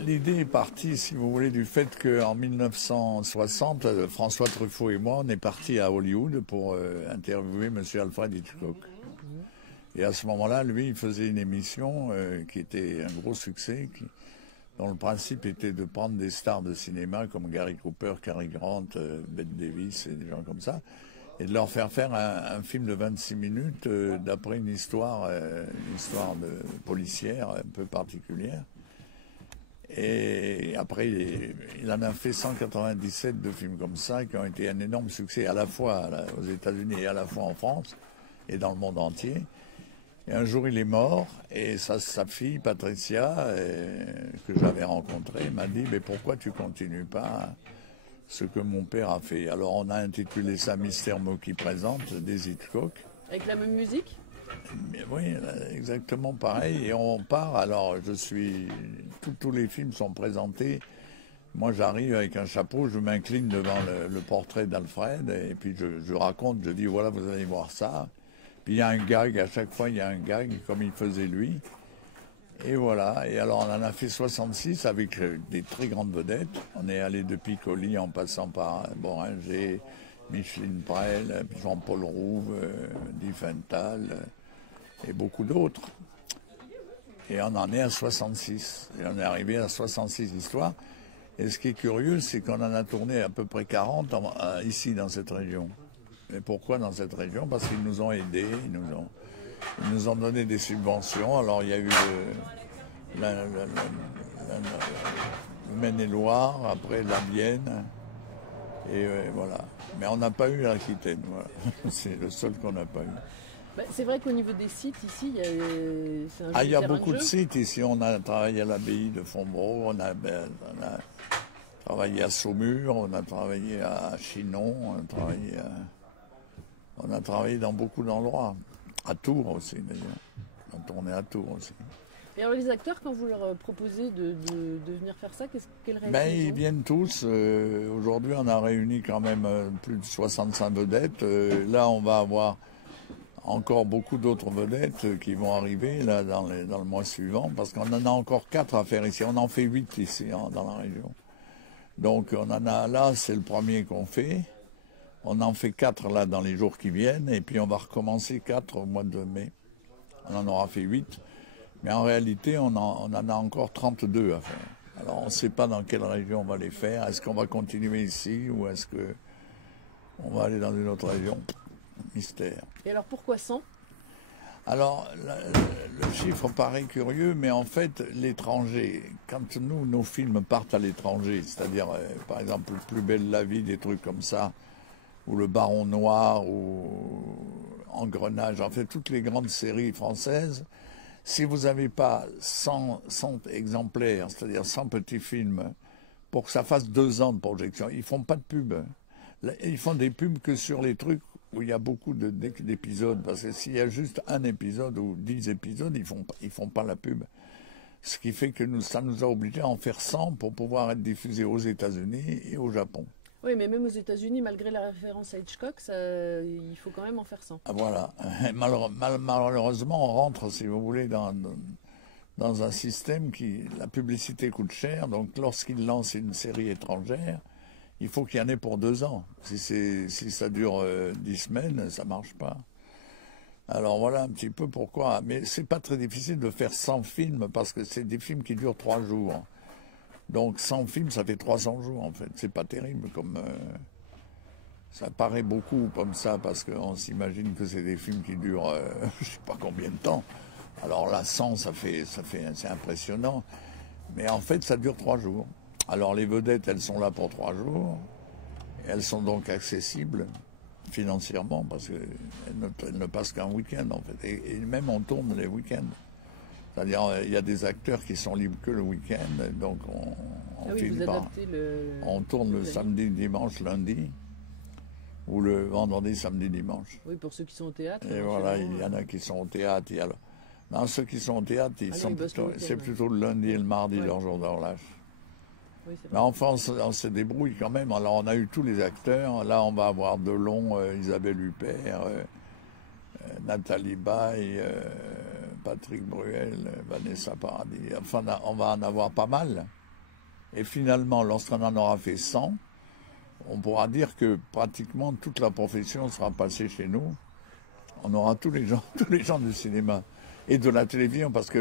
L'idée est partie, si vous voulez, du fait qu'en 1960, François Truffaut et moi, on est partis à Hollywood pour interviewer M. Alfred Hitchcock. Et à ce moment-là, lui, il faisait une émission qui était un gros succès, dont le principe était de prendre des stars de cinéma comme Gary Cooper, Cary Grant, Bette Davis et des gens comme ça, et de leur faire un film de 26 minutes d'après une histoire de policière un peu particulière. Et après, il en a fait 197 de films comme ça qui ont été un énorme succès à la fois aux États-Unis et à la fois en France et dans le monde entier. Et un jour, il est mort et sa fille, Patricia, que j'avais rencontrée, m'a dit « Mais pourquoi tu continues pas ce que mon père a fait ?» Alors, on a intitulé ça « Mystère Mo qui présente » des Hitchcock. Avec la même musique? Mais oui, exactement pareil. Et on part, alors tous les films sont présentés. Moi, j'arrive avec un chapeau, je m'incline devant le portrait d'Alfred, et puis je raconte, je dis, voilà, vous allez voir ça. Puis il y a un gag, à chaque fois il y a un gag, comme il faisait lui. Et voilà, et alors on en a fait 66 avec des très grandes vedettes. On est allé de Piccoli en passant par Bohringer, Micheline Prel, Jean-Paul Rouve, Diefenthal, et beaucoup d'autres. Et on en est à 66. Et on est arrivé à 66 histoires. Et ce qui est curieux, c'est qu'on en a tourné à peu près 40 ici, dans cette région. Et pourquoi dans cette région? Parce qu'ils nous ont aidés, ils nous ont donné des subventions. Alors il y a eu le Maine-et-Loire, après la Vienne, et voilà. Mais on n'a pas eu l'Aquitaine, voilà. C'est le seul qu'on n'a pas eu. C'est vrai qu'au niveau des sites, ici, il y a beaucoup de sites ici. On a travaillé à l'abbaye de Fontbrough, on a travaillé à Saumur, on a travaillé à Chinon, on a travaillé dans beaucoup d'endroits. À Tours aussi, d'ailleurs. On a tourné à Tours aussi. Et alors les acteurs, quand vous leur proposez de venir faire ça, quelle réaction ils viennent tous. Aujourd'hui, on a réuni quand même plus de 65 vedettes. Là, on va avoir encore beaucoup d'autres vedettes qui vont arriver là, dans le mois suivant, parce qu'on en a encore 4 à faire ici. On en fait 8 ici, dans la région. Donc, on en a là, c'est le premier qu'on fait. On en fait 4 là dans les jours qui viennent, et puis on va recommencer 4 au mois de mai. On en aura fait 8. Mais en réalité, on en a encore 32 à faire. Alors, on ne sait pas dans quelle région on va les faire. Est-ce qu'on va continuer ici ou est-ce qu'on va aller dans une autre région? Mystère. Et alors, pourquoi 100? Alors, le chiffre paraît curieux, mais en fait, l'étranger, quand nos films partent à l'étranger, c'est-à-dire, par exemple, Plus belle la vie, des trucs comme ça, ou Le Baron Noir, ou Engrenage, en fait, toutes les grandes séries françaises, si vous n'avez pas 100 exemplaires, c'est-à-dire 100 petits films, pour que ça fasse 2 ans de projection, ils ne font pas de pub. Ils font des pubs que sur les trucs où il y a beaucoup d'épisodes, parce que s'il y a juste un épisode ou 10 épisodes, ils font pas la pub. Ce qui fait que ça nous a obligés à en faire 100 pour pouvoir être diffusés aux États-Unis et au Japon. Oui, mais même aux États-Unis, malgré la référence à Hitchcock, il faut quand même en faire 100. Voilà. Malheureusement, on rentre, si vous voulez, dans un système la publicité coûte cher. Donc, lorsqu'il lance une série étrangère, il faut qu'il y en ait pour 2 ans. Si ça dure 10 semaines, ça ne marche pas. Alors voilà un petit peu pourquoi. Mais c'est pas très difficile de faire 100 films parce que c'est des films qui durent 3 jours. Donc 100 films, ça fait 300 jours en fait. C'est pas terrible comme... ça paraît beaucoup comme ça parce qu'on s'imagine que c'est des films qui durent je sais pas combien de temps. Alors là, 100, c'est impressionnant. Mais en fait, ça dure 3 jours. Alors les vedettes, elles sont là pour 3 jours. Et elles sont donc accessibles financièrement parce qu'elles ne passent qu'un week-end en fait. Et même on tourne les week-ends. C'est-à-dire il y a des acteurs qui sont libres que le week-end, donc on filme pas. On tourne le samedi, dimanche, lundi, ou le vendredi, samedi, dimanche. Oui, pour ceux qui sont au théâtre. Et voilà, il y en a qui sont au théâtre. Non, ceux qui sont au théâtre, c'est plutôt le lundi et le mardi, leur jour de relâche. Oui, mais enfin, on se débrouille quand même. Alors, on a eu tous les acteurs. Là, on va avoir Delon, Isabelle Huppert, Nathalie Baye, Patrick Bruel, Vanessa Paradis, enfin on va en avoir pas mal. Et finalement, lorsqu'on en aura fait 100, on pourra dire que pratiquement toute la profession sera passée chez nous. On aura tous les gens du cinéma et de la télévision, parce que